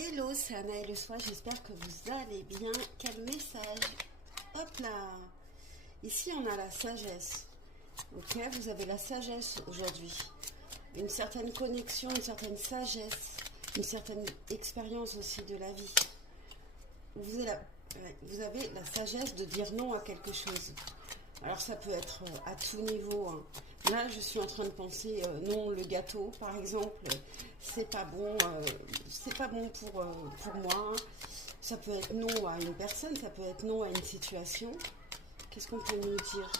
Hello, c'est Anna et le soir, j'espère que vous allez bien. Quel message! Hop là! Ici, on a la sagesse. Ok, vous avez la sagesse aujourd'hui. Une certaine connexion, une certaine sagesse, une certaine expérience aussi de la vie. Vous avez la sagesse de dire non à quelque chose. Alors ça peut être à tout niveau, hein. Là, je suis en train de penser non, le gâteau, par exemple, c'est pas bon pour moi. Ça peut être non à une personne, ça peut être non à une situation. Qu'est-ce qu'on peut nous dire?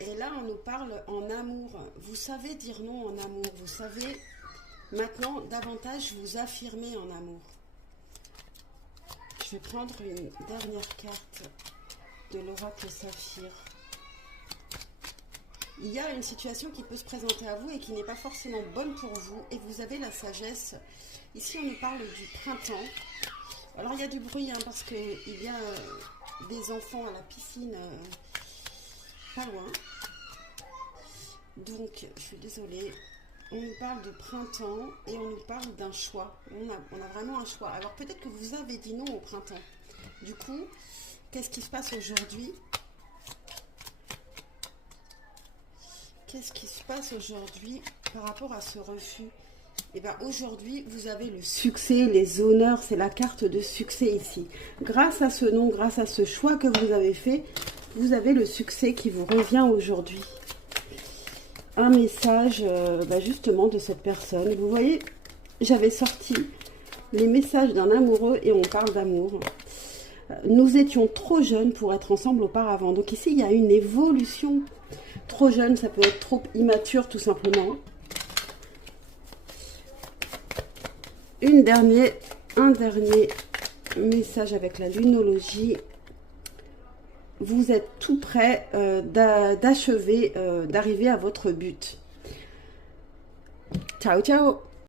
Et là, on nous parle en amour. Vous savez dire non en amour. Vous savez maintenant davantage vous affirmer en amour. Je vais prendre une dernière carte de l'oracle Saphir. Il y a une situation qui peut se présenter à vous et qui n'est pas forcément bonne pour vous, et vous avez la sagesse. Ici, on nous parle du printemps. Alors, il y a du bruit, hein, parce qu'il y a des enfants à la piscine pas loin. Donc, je suis désolée. On nous parle de printemps et on nous parle d'un choix. On a vraiment un choix. Alors, peut-être que vous avez dit non au printemps. Du coup, qu'est-ce qui se passe aujourd'hui? Qu'est-ce qui se passe aujourd'hui par rapport à ce refus? Et bien aujourd'hui, vous avez le succès, les honneurs, c'est la carte de succès ici. Grâce à ce nom, grâce à ce choix que vous avez fait, vous avez le succès qui vous revient aujourd'hui. Un message justement de cette personne. Vous voyez, j'avais sorti les messages d'un amoureux et on parle d'amour. Nous étions trop jeunes pour être ensemble auparavant. Donc ici, il y a une évolution. Trop jeune, ça peut être trop immature tout simplement. Un dernier message avec la lunologie. Vous êtes tout près d'achever, d'arriver à votre but. Ciao, ciao!